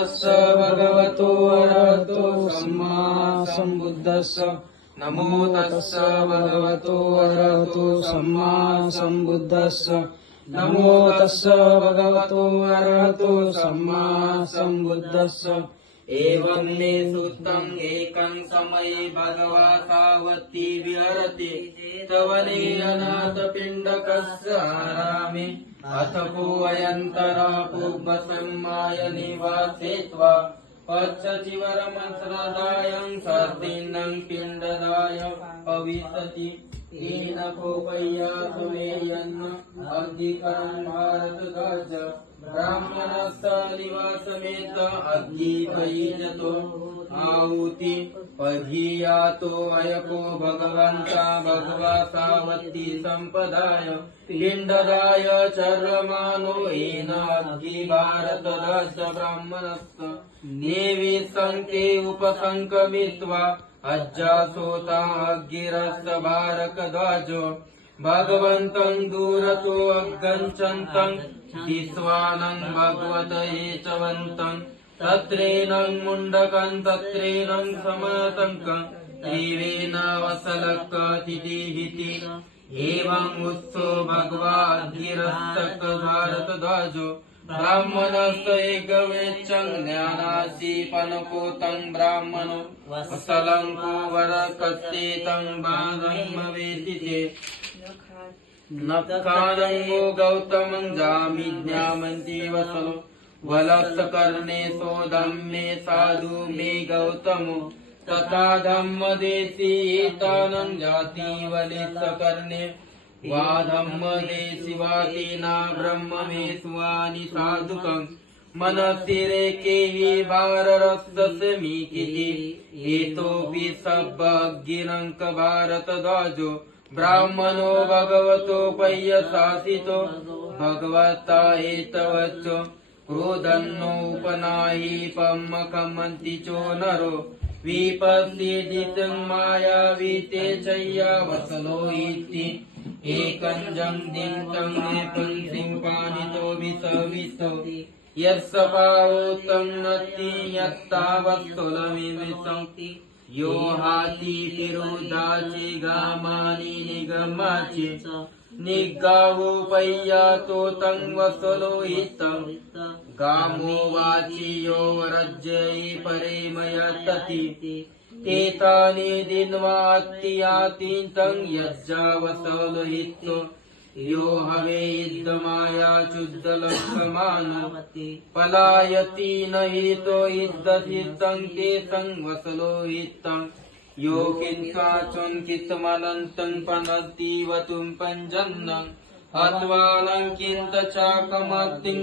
तस्स भगवतो अरहतो सम्मा सम्बुद्धस्स नमो तस्स भगवतो अरहतो सम्मा सम्बुद्धस्स नमो तस्स भगवतो अरहतो सम्मा सम्बुद्धस्स एवं मे सुतं एकं समये भगवा सावती विहरति तवने अनाथपिण्डकस्य आरामे अथको अयन्तरा पूर्वसम्माय निवासे त्वा पच्चचिवरमन्त्रदायं सर्दिनं पिण्डदाय भविष्यति तेन कोपय्यासुमेयन्न अग्निकरं भारतगज ब्राह्मणस्य निवासमेत अग्निपयिजतो आहुति पधीयातो अयको भगवन्ता भगवा सावती सम्पदाय पिण्डदाय चर्यमानो येन अग्नि भारतगज ब्राह्मणस्य नेविसङ्के उपसङ्कमित्वा अज्जासोता अग्गिरस्य भारकध्वजो भगवन्तं दूरतो अगच्छन्तं विश्वानं भगवत एचवन्तं तत्रेनं मुण्डकं तत्रेनं समतङ्कं देवेन वसलकतिदिहिति एवं उत्सो भगवा अग्गिरस्य भारतध्वजो ब्राह्मणस्य एकवेच्छं ज्ञानासि पनकोतं ब्राह्मणो वसलङ्को वरकस्तेतं बाधम्मवेदिते नखादङ्गो गौतमं जामिज्ञामन्ति वसलो वलस्तकर्णे सोधम्मे साधु मे गौतमो तथा धम्मदेशी एतानं जाति वलिस्तकर्णे वाधम्मदेशी वातिना ब्रह्म मे स्वानि साधुकं मनस्तिरेके हि भाररसमीकिति एतोऽपि सब्बग्गिरङ्क भारतध्वजो ब्राह्मणो भगवतो पय्यशासितो भगवता एतवच्चो क्रोधन्नोपनायि पम्मकमन्ति चो नरो विपश्येदितं मायावीते चय्या वसलो इति एकं जङ्दिं नेपंसिं पानितो विसविसो यत्सपावोतं नति यत्तावत्सुलमिमितं यो हाति तिरुदाचि गामानि निगमाचि निगावो पय्यातो तं वसलो इतं गामो वाचि यो वरज्यै परेमयतति एतानि दिन्वात्तियातितं यज्जा वसलो हितो यो हवे इद्दमाया चुद्दलक्षमानो पलायति न हितो इद्दधितं केसं वसलो हितं यो किंकाचुं कितमलन्तं पनतीवतुं पञ्जन्नं हत्वालं किंत चाकमक्तिं